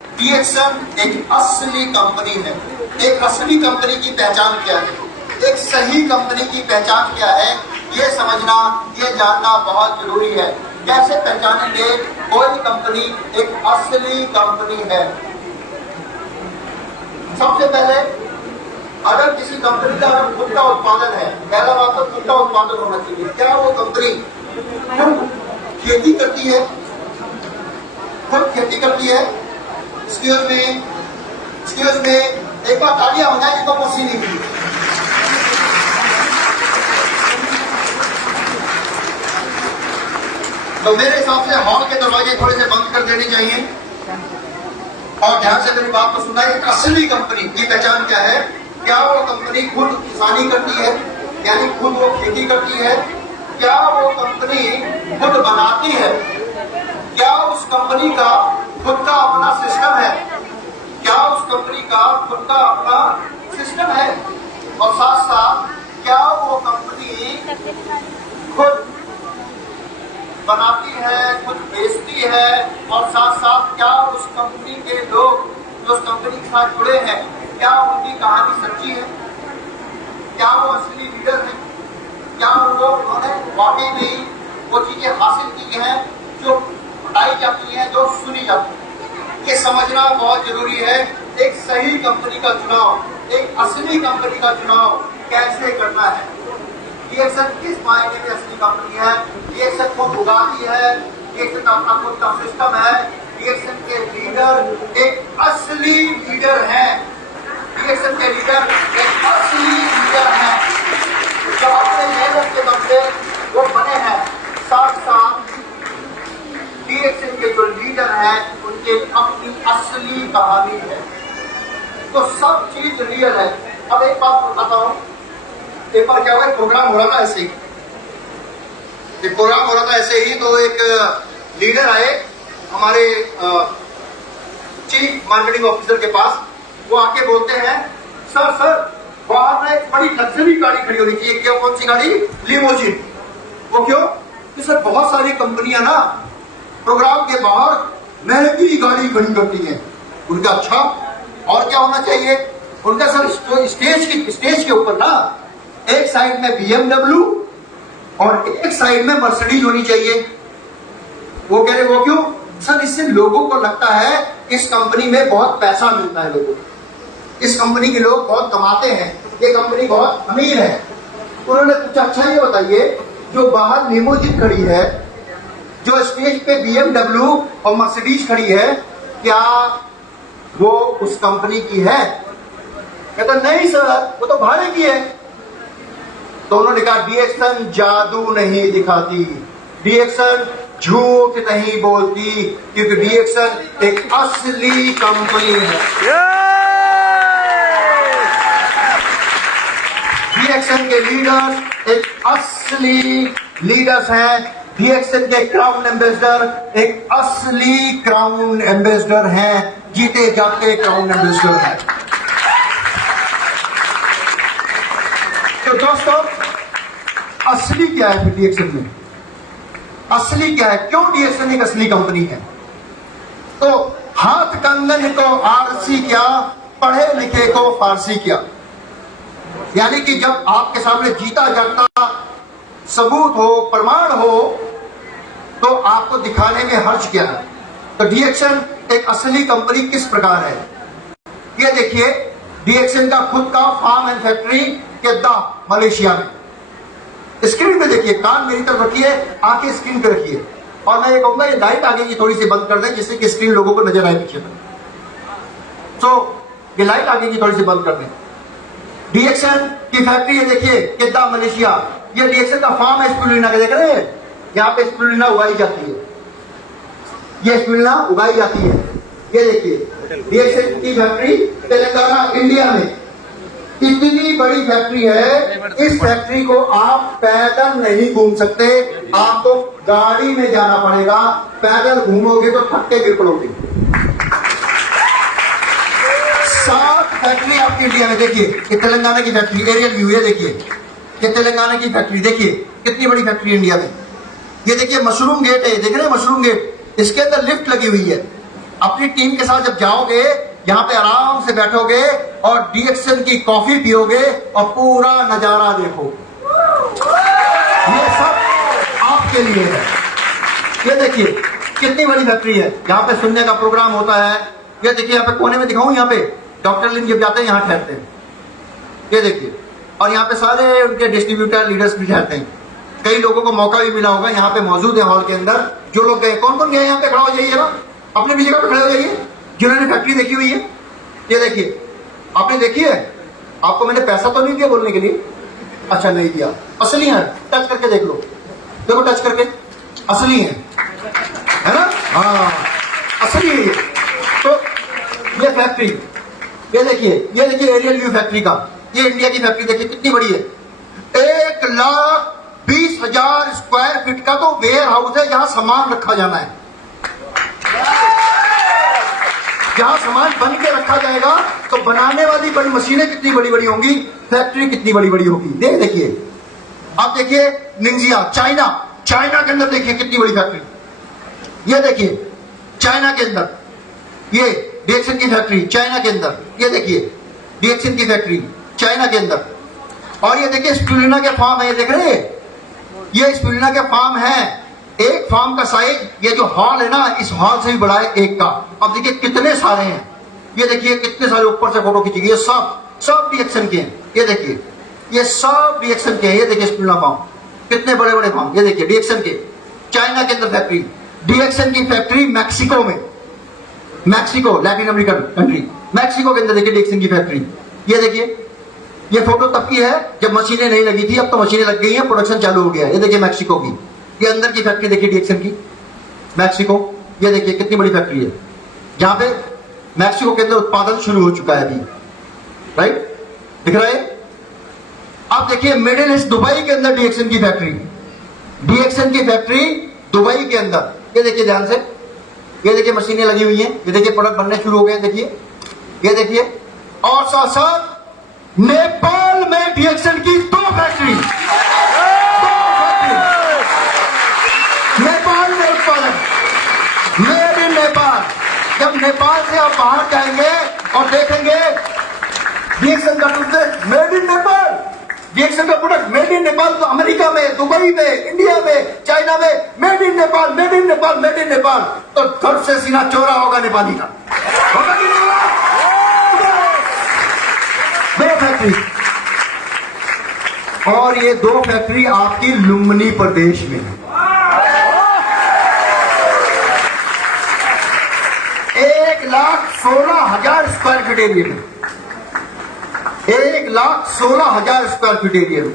डीएक्सन एक असली कंपनी है। एक असली कंपनी की पहचान क्या है, एक सही कंपनी की पहचान क्या है, ये समझना, ये जानना बहुत जरूरी है। कैसे पहचानेंगे कोई कंपनी एक असली कंपनी है? सबसे पहले अगर किसी कंपनी का खुद का उत्पादन है, पहला बात तो खुद का उत्पादन होना चाहिए। क्या वो कंपनी खुद खेती करती है? खुद खेती करती है? एक्सक्यूज में एक बार तालियां हो जाए जिसको कुर्सी नहीं मिली। तो मेरे हिसाब से हॉल के दरवाजे थोड़े से बंद कर देने चाहिए और ध्यान से मेरी बात को सुनना। एक असली कंपनी की पहचान क्या है? क्या वो कंपनी खुद किसानी करती है, यानी खुद वो खेती करती है? क्या वो कंपनी खुद बनाती है? क्या उस कंपनी का खुद का अपना सिस्टम है? क्या उस कंपनी का खुद का अपना सिस्टम है? और साथ साथ क्या वो कंपनी खुद बनाती है, खुद बेचती है? और साथ साथ क्या उस कंपनी के लोग जो उस कंपनी के साथ जुड़े हैं, क्या उनकी कहानी सच्ची है? क्या वो असली लीडर है? क्या उन्होंने वाकई में वो चीजें हासिल की हैं जो बताई जाती हैं, जो सुनी जाती है? ये समझना बहुत जरूरी है। एक सही कंपनी का चुनाव, एक असली कंपनी का चुनाव कैसे करना है? डीएक्सन किस मायने में असली कंपनी है? डीएक्सन खुद उगाती है, डीएक्सन का अपना खुद का सिस्टम है, डीएक्सन के लीडर एक असली लीडर है। डीएक्सन के लीडर एक असली लीडर है जो अपने मेहनत के बदले वो बने हैं। साथ साथ डीएक्सन के जो लीडर हैं उनके अपनी असली कहानी है। तो सब चीज रियल है। अब एक बात बताता हूं, एक बार क्या हुआ, प्रोग्राम हो रहा था ऐसे ही, प्रोग्राम हो रहा था ऐसे ही, तो एक लीडर आए हमारे चीफ मार्केटिंग ऑफिसर के पास। वो आके बोलते हैं, सर बाहर में एक बड़ी लग्जरी गाड़ी खड़ी होनी चाहिए। क्या, कौन सी गाड़ी? लिमोजिन। वो क्यों? कि सर बहुत सारी कंपनियां ना प्रोग्राम के बाहर महंगी गाड़ी खड़ी करती हैं। उनका अच्छा, और क्या होना चाहिए? उनका सर स्टेज के ऊपर ना एक साइड में BMW और एक साइड में मर्सिडीज होनी चाहिए। वो कह रहे, वो क्यों? सर इससे लोगों को लगता है इस कंपनी में बहुत पैसा मिलता है, लोगों को, इस कंपनी के लोग बहुत कमाते हैं, ये कंपनी बहुत अमीर है। उन्होंने पूछा, अच्छा ये बताइए, जो बाहर लिमोजिन खड़ी है, जो स्टेज पे BMW और मर्सिडीज खड़ी है, क्या वो उस कंपनी की है? कहता नहीं सर, वो तो भाड़े की है। तो उन्होंने कहा, डीएक्सन जादू नहीं दिखाती, डीएक्सन झूठ नहीं बोलती, क्योंकि डीएक्सन एक असली कंपनी है। डीएक्सन के लीडर एक असली लीडर्स हैं। डीएक्सन के क्राउन एम्बेसडर एक असली क्राउन एम्बेसडर हैं, जीते जाते क्राउन एम्बेसडर हैं। तो दोस्तों, असली क्या है फिर डीएक्सन में? असली क्या है? क्यों डीएक्सन एक असली कंपनी है? तो हाथ कंगन को आरसी क्या, पढ़े लिखे को फारसी क्या। यानी कि जब आपके सामने जीता जागता सबूत हो, प्रमाण हो, तो आपको दिखाने में हर्ज क्या है? तो डीएक्सन एक असली कंपनी किस प्रकार है, ये देखिए। डीएक्सन का खुद का farm and factory Kedah Malaysia में। स्क्रीन पे देखिए, कान मेरी तरफ रखिए, आंखें स्क्रीन पे रखिए, और मैं ये कहूंगा ये लाइट आगे की थोड़ी सी बंद कर दें जिससे कि स्क्रीन लोगों को नजर आए पीछे तक। तो ये लाइट आगे की थोड़ी सी बंद कर दें। डीएक्सन की फैक्ट्री है, देखिए, केदाह मलेशिया। ये डीएक्सन का फार्म है स्पिरुलिना का, देख रहे हैं? यहाँ पे स्पिरुलिना उगाई जाती है, ये स्पिरुलिना उगाई जाती है। ये देखिए, डीएक्सन की फैक्ट्री तेलंगाना, इंडिया में। इतनी बड़ी फैक्ट्री है, इस फैक्ट्री को आप पैदल नहीं घूम सकते, आपको गाड़ी में जाना पड़ेगा। पैदल घूमोगे तो थक के गिर पड़ोगे। 7 फैक्ट्री आपकी इंडिया में। देखिए, ये तेलंगाना की फैक्ट्री, एरियल व्यू, ये देखिए, ये तेलंगाना की फैक्ट्री, देखिए कितनी बड़ी फैक्ट्री इंडिया में। ये देखिए मशरूम गेट है, देख रहे हैं मशरूम गेट, इसके अंदर लिफ्ट लगी हुई है। अपनी टीम के साथ जब जाओगे, यहाँ पे आराम से बैठोगे और डीएक्सन की कॉफी पियोगे और पूरा नजारा देखोगे। ये सब आपके लिए है। ये देखिए कितनी बड़ी फैक्ट्री है, यहाँ पे सुनने का प्रोग्राम होता है। ये देखिए यहाँ पे कोने में दिखाऊं, यहाँ पे डॉक्टर लिन जब जाते हैं यहाँ ठहरते हैं। ये देखिए, और यहाँ पे सारे उनके डिस्ट्रीब्यूटर लीडर्स भी ठहरते हैं। कई लोगों को मौका भी मिला होगा, यहाँ पे मौजूद है हॉल के अंदर। जो लोग गए, कौन कौन गए यहाँ पे, खड़ा हो जाइए ना, अपनी भी जगह पे खड़े हो जाइए जिन्होंने फैक्ट्री देखी हुई है। ये देखिए, आपने देखी है? आपको मैंने पैसा तो नहीं दिया बोलने के लिए? अच्छा नहीं दिया, असली है। टच करके देख लो, देखो टच करके, असली है ना? हाँ असली है। तो ये फैक्ट्री, ये देखिए एरियल व्यू फैक्ट्री का। ये इंडिया की फैक्ट्री देखिए कितनी बड़ी है। 1,20,000 स्क्वायर फीट का तो वेयर हाउस है, जहां सामान रखा जाना है, जहां सामान बन के रखा जाएगा। तो बनाने वाली बड़ी मशीनें कितनी बड़ी बड़ी होंगी, फैक्ट्री कितनी बड़ी बड़ी होगी। देखिए आप देखिए निंजिया, चाइना के अंदर देखिए कितनी बड़ी फैक्ट्री। ये देखिए चाइना के अंदर, ये डीएक्सन की फैक्ट्री चाइना के अंदर। ये देखिए डीएक्सन की फैक्ट्री चाइना के अंदर। और ये देखिए स्पिरुलिना के फार्म है, ये देख रहे हैं, ये स्पिरुलिना के फार्म है। एक फार्म का साइज, ये जो हॉल है ना, इस हॉल से भी बड़ा है एक का। अब देखिए कितने सारे हैं, ये देखिए कितने सारे ऊपर से फोटो खींची गई। ये सब डीएक्सन के हैं। ये देखिए ये सब डीएक्सन के हैं। ये देखिए स्पिरुलिना फार्म, कितने बड़े बड़े फार्म। ये देखिए डीएक्सन के चाइना के अंदर फैक्ट्री। डीएक्सन की फैक्ट्री मैक्सिको में, Mexico Latin American country, Mexico के अंदर देखिए डीएक्सन की फैक्ट्री। ये देखिए, ये फोटो तब की है जब मशीनें नहीं लगी थी, अब तो मशीनें लग गई हैं, प्रोडक्शन चालू हो गया है। ये देखिए मैक्सिको की, ये अंदर की फैक्ट्री देखिए डीएक्सन की, मैक्सिको। ये देखिए कितनी बड़ी फैक्ट्री है, जहां पे मैक्सिको के अंदर उत्पादन शुरू हो चुका है अभी, राइट, दिख रहा है। अब देखिए मिडिल ईस्ट दुबई के अंदर डीएक्सन की फैक्ट्री, डीएक्सन की फैक्ट्री दुबई के अंदर। ये देखिए ध्यान से, ये देखिए मशीनें लगी हुई हैं, ये देखिए प्रोडक्ट बनने शुरू हो गए, देखिए ये देखिए। और साथ साथ नेपाल में डीएक्सन की दो फैक्ट्री, नेपाल में उत्पादन, मेड इन नेपाल। जब नेपाल से आप बाहर जाएंगे और देखेंगे डीएक्सन का टूथपेस्ट मेड इन नेपाल, डीएक्सन का प्रोडक्ट मेड इन नेपाल, तो अमेरिका में, दुबई में, इंडिया में, चाइना में made in Nepal, made in Nepal, made in Nepal. तो घर से सीना चौड़ा होगा नेपाली का, होगा कि नहीं होगा? दो फैक्ट्री, और ये दो फैक्ट्री आपकी लुम्बिनी प्रदेश में है। 1,16,000 स्क्वायर फीट एरिया में, 1,16,000 स्क्वायर फीट एरिया में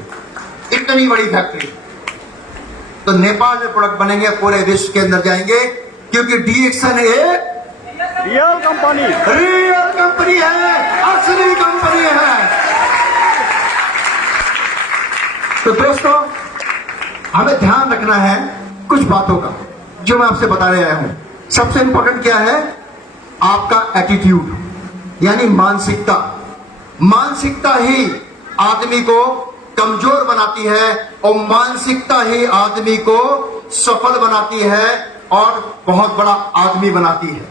इतनी बड़ी फैक्ट्री। तो नेपाल में प्रोडक्ट बनेंगे, पूरे विश्व के अंदर जाएंगे, क्योंकि डीएक्सन एक रियल कंपनी है, असली कंपनी है। तो दोस्तों हमें ध्यान रखना है कुछ बातों का, जो मैं आपसे बता रहा हूं। सबसे इंपॉर्टेंट क्या है, आपका एटीट्यूड, यानी मानसिकता। मानसिकता ही आदमी को कमजोर बनाती है, और मानसिकता ही आदमी को सफल बनाती है और बहुत बड़ा आदमी बनाती है।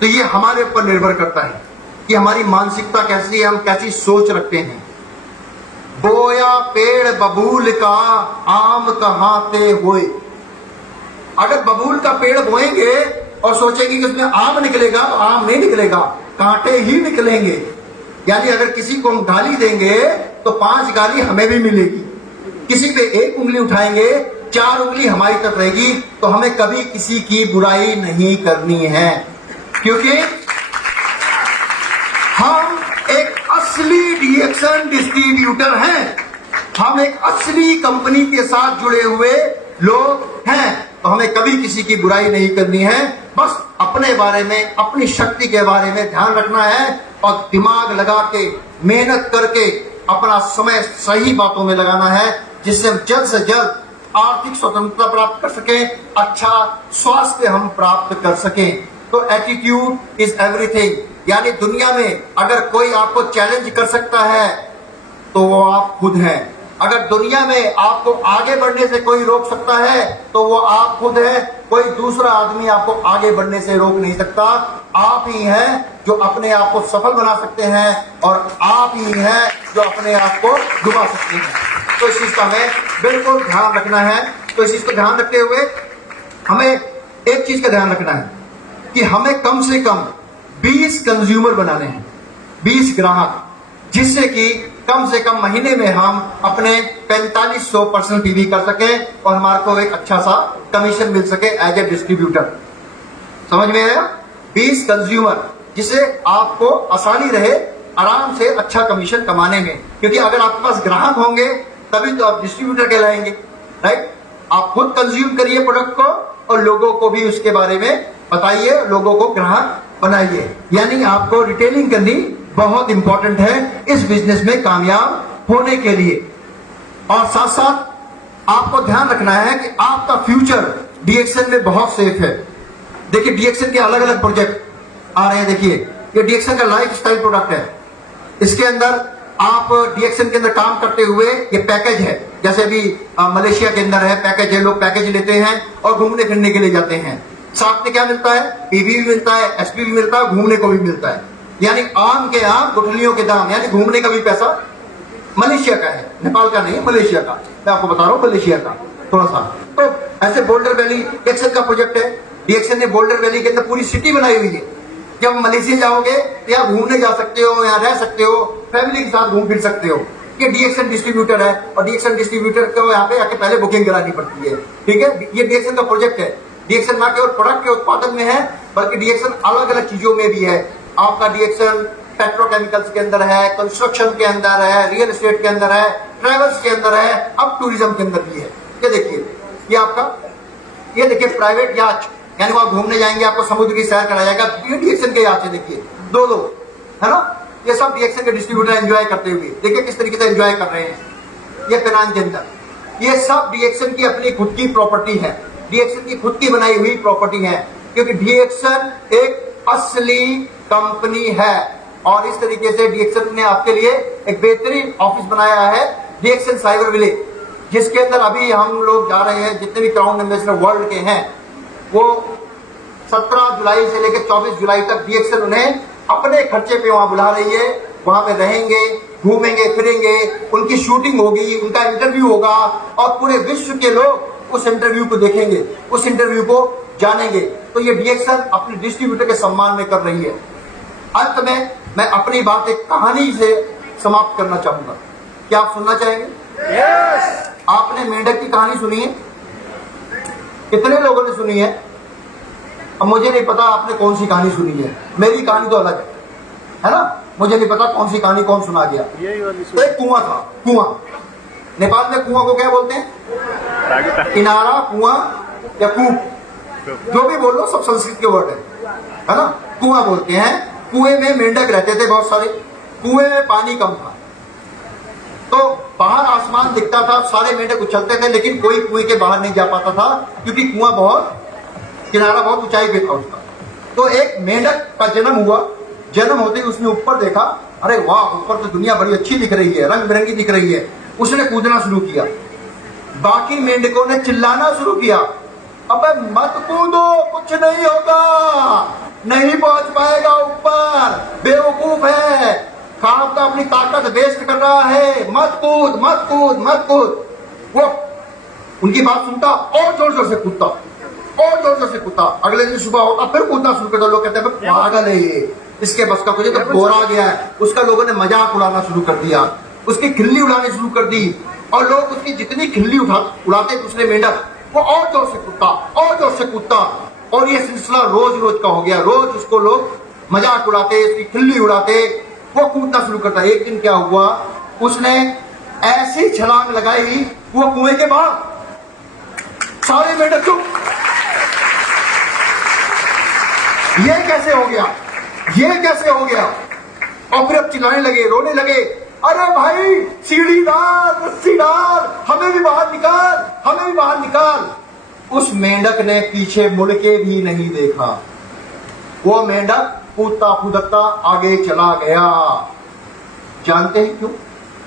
तो ये हमारे ऊपर निर्भर करता है कि हमारी मानसिकता कैसी है, हम कैसी सोच रखते हैं। बोया पेड़ बबूल का, आम कहां ते होए। अगर बबूल का पेड़ बोएंगे और सोचेंगे कि उसमें आम निकलेगा, तो आम नहीं निकलेगा, कांटे ही निकलेंगे। यानी अगर किसी को हम गाली देंगे तो 5 गाली हमें भी मिलेगी, किसी पे 1 उंगली उठाएंगे 4 उंगली हमारी तरफ रहेगी। तो हमें कभी किसी की बुराई नहीं करनी है, क्योंकि हम एक असली डीएक्सन डिस्ट्रीब्यूटर हैं, हम एक असली कंपनी के साथ जुड़े हुए लोग हैं। तो हमें कभी किसी की बुराई नहीं करनी है, बस अपने बारे में, अपनी शक्ति के बारे में ध्यान रखना है, और दिमाग लगा के, मेहनत करके अपना समय सही बातों में लगाना है, जिससे हम जल्द से जल्द आर्थिक स्वतंत्रता प्राप्त कर सकें, अच्छा स्वास्थ्य हम प्राप्त कर सकें। तो एटीट्यूड इज एवरीथिंग। यानी दुनिया में अगर कोई आपको चैलेंज कर सकता है तो वो आप खुद हैं। अगर दुनिया में आपको आगे बढ़ने से कोई रोक सकता है तो वो आप खुद है। कोई दूसरा आदमी आपको आगे बढ़ने से रोक नहीं सकता। आप ही हैं जो अपने आप को सफल बना सकते हैं और आप ही हैं जो अपने आप को डुबा सकते हैं। तो इस चीज का हमें बिल्कुल ध्यान रखना है। तो इस चीज को ध्यान रखते हुए हमें एक चीज का ध्यान रखना है कि हमें कम से कम 20 कंज्यूमर बनाने हैं, 20 ग्राहक, जिससे कि कम से कम महीने में हम अपने 4500 पर्सनल पीवी कर सकें और हमारे को एक अच्छा सा कमीशन मिल सके एज ए डिस्ट्रीब्यूटर। समझ में आया? 20 कंज्यूमर, जिससे आपको आसानी रहे आराम से अच्छा कमीशन कमाने में, क्योंकि अगर आपके पास ग्राहक होंगे तभी तो आप डिस्ट्रीब्यूटर कहलाएंगे, राइट? आप खुद कंज्यूम करिए प्रोडक्ट को और लोगों को भी उसके बारे में बताइए, लोगों को ग्राहक बनाइए। यानी आपको रिटेलिंग करनी बहुत इंपॉर्टेंट है इस बिजनेस में कामयाब होने के लिए। और साथ साथ आपको ध्यान रखना है कि आपका फ्यूचर डीएक्सन में बहुत सेफ है। देखिए डीएक्सन के अलग अलग प्रोजेक्ट आ रहे हैं। देखिए ये डीएक्सन का लाइफ स्टाइल प्रोडक्ट है। इसके अंदर आप डीएक्सन के अंदर काम करते हुए ये पैकेज है, जैसे अभी मलेशिया के अंदर है पैकेज है, लोग पैकेज लेते हैं और घूमने फिरने के लिए जाते हैं। साथ में क्या मिलता है? पीवी भी मिलता है, एसपी भी मिलता है, घूमने को भी मिलता है। यानी आम के आम गुठलियों के दाम, यानी घूमने का भी पैसा मलेशिया का है, नेपाल का नहीं, मलेशिया का। मैं आपको बता रहा हूं मलेशिया का थोड़ा सा। तो ऐसे बोल्डर वैली डीएक्सन का प्रोजेक्ट है। डीएक्सन ने बोल्डर वैली के अंदर पूरी सिटी बनाई हुई है। जब मलेशिया जाओगे यहाँ घूमने जा सकते हो, यहाँ रह सकते हो, फैमिली के साथ घूम फिर सकते हो। ये डीएक्सन डिस्ट्रीब्यूटर है और डीएक्सन डिस्ट्रीब्यूटर को यहाँ पे आके पहले बुकिंग करानी पड़ती है। ठीक है, ये डीएक्सन का प्रोजेक्ट है। डीएक्सन ना केवल प्रोडक्ट के उत्पादन में है बल्कि डीएक्सन अलग अलग चीजों में भी है। आपका डीएक्सन पेट्रोकेमिकल्स के अंदर है, कंस्ट्रक्शन के अंदर है, रियल एस्टेट के अंदर है, ट्रेवल्स के अंदर है, अब टूरिज्म के अंदर भी है। ये देखिए ये आपका, ये देखिए प्राइवेट याच, यानी वहां घूमने जाएंगे आपको समुद्र की सैर कराया जाएगा, ये डीएक्सन के याच है। देखिए दो लोग है ना, ये सब डीएक्सन के डिस्ट्रीब्यूटर एंजॉय करते हुए देखिए किस तरीके से एंजॉय कर रहे हैं। ये पेनांग के अंदर, ये सब डीएक्सन की अपनी खुद की प्रॉपर्टी है, डीएक्सन की खुद की बनाई हुई प्रॉपर्टी है, क्योंकि डीएक्सन एक असली कंपनी है। और इस तरीके से डीएक्सन ने आपके लिए एक बेहतरीन ऑफिस बनाया है, डीएक्सन साइबर विलेज, जिसके अंदर अभी हम लोग जा रहे हैं। जितने भी क्राउन एम्बेसडर वर्ल्ड के हैं वो 17 जुलाई से लेकर 24 जुलाई तक डीएक्सन उन्हें अपने खर्चे पे वहां बुला रही है। वहां पे रहेंगे, घूमेंगे फिरेंगे, उनकी शूटिंग होगी, उनका इंटरव्यू होगा और पूरे विश्व के लोग उस इंटरव्यू को देखेंगे, उस इंटरव्यू को जानेंगे। तो ये डीएक्सन अपने डिस्ट्रीब्यूटर के सम्मान में कर रही है। अंत में मैं अपनी बात एक कहानी से समाप्त करना चाहूंगा। क्या आप सुनना चाहेंगे? यस। आपने मेंढक की कहानी सुनी है? कितने लोगों ने सुनी है? अब मुझे नहीं पता आपने कौन सी कहानी सुनी है। मेरी कहानी तो अलग है ना, मुझे नहीं पता कौन सी कहानी कौन सुना गया। तो एक कुआं था, कुआं। नेपाल में कुआं को क्या बोलते हैं? किनारा, कुआं या कूप, जो भी बोल लो सब संस्कृत के वर्ड है ना। कुआं बोलते हैं। कुएं में मेंढक रहते थे बहुत सारे। कुएं में पानी कम था तो बाहर आसमान दिखता था, सारे मेंढक उछलते थे, लेकिन कोई कुएं के बाहर नहीं जा पाता था क्योंकि कुआं बहुत, किनारा बहुत ऊंचाई पे था उसका। तो एक मेंढक का जन्म हुआ। जन्म होते ही उसने ऊपर देखा, अरे वाह, ऊपर तो दुनिया बड़ी अच्छी दिख रही है, रंग बिरंगी दिख रही है। उसने कूदना शुरू किया। बाकी मेंढकों ने चिल्लाना शुरू किया, अबे मत कूदो, कुछ नहीं होगा, नहीं पहुंच पाएगा ऊपर, बेवकूफ है, काम का अपनी ताकत वेस्ट कर रहा है, मत कूद मत कूद मत कूद। वो उनकी बात सुनता और जोर जोर से कूदता, और जोर जोर से कूदता। अगले दिन सुबह होता फिर कूदना शुरू करता। लोग कहते हैं पागल है ये, इसके बस का कुछ तो बोरा गया है। उसका लोगों ने मजाक उड़ाना शुरू कर दिया, उसकी खिल्ली उड़ानी शुरू कर दी। और लोग उसकी जितनी खिल्ली उड़ाते दूसरे मेंढक, वो और जोर से कूदता, और जोर से कूदता। और ये सिलसिला रोज रोज का हो गया। रोज उसको लोग मजाक उड़ाते, उसकी खिल्ली उड़ाते, वो कूदना शुरू करता। एक दिन क्या हुआ, उसने ऐसी छलांग लगाई वो कुएं के बाहर। सारे मेंढक चुप। ये कैसे हो गया, ये कैसे हो गया? और फिर अब चिल्लाने लगे, रोने लगे, अरे भाई सीढ़ी डाल, रस्सी डाल, हमें भी बाहर निकाल, हमें भी बाहर निकाल। उस मेंढक ने पीछे मुड़ के भी नहीं देखा। वो मेंढक कूदता कूदता आगे चला गया। जानते हैं क्यों?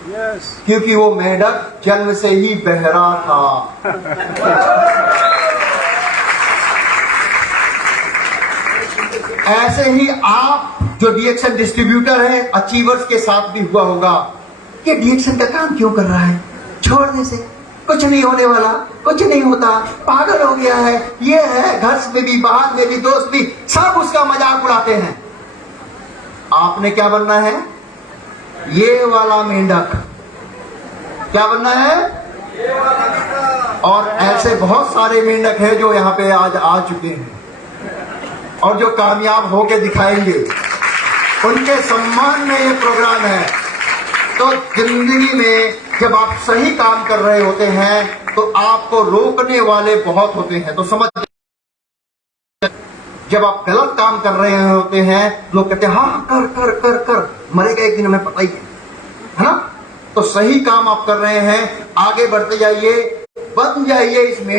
क्योंकि वो मेंढक जन्म से ही बहरा था। ऐसे ही आप जो डीएक्शन डिस्ट्रीब्यूटर है, अचीवर्स के साथ भी हुआ होगा कि डीएक्शन का काम क्यों कर रहा है, छोड़ने से कुछ नहीं होने वाला, कुछ नहीं होता, पागल हो गया है, ये है, घर में भी बाहर में भी दोस्त भी सब उसका मजाक उड़ाते हैं। आपने क्या बनना है? ये वाला मेंढक। क्या बनना है? और ऐसे बहुत सारे मेंढक हैं जो यहाँ पे आज आ चुके हैं और जो कामयाब होके दिखाएंगे, उनके सम्मान में ये प्रोग्राम है। तो जिंदगी में जब आप सही काम कर रहे होते हैं तो आपको रोकने वाले बहुत होते हैं। तो समझ, जब आप गलत काम कर रहे होते हैं लोग कहते हैं हाँ कर कर कर कर, मरेगा एक दिन, हमें पता ही है ना। तो सही काम आप कर रहे हैं, आगे बढ़ते जाइए, बन जाइए इस मेंढक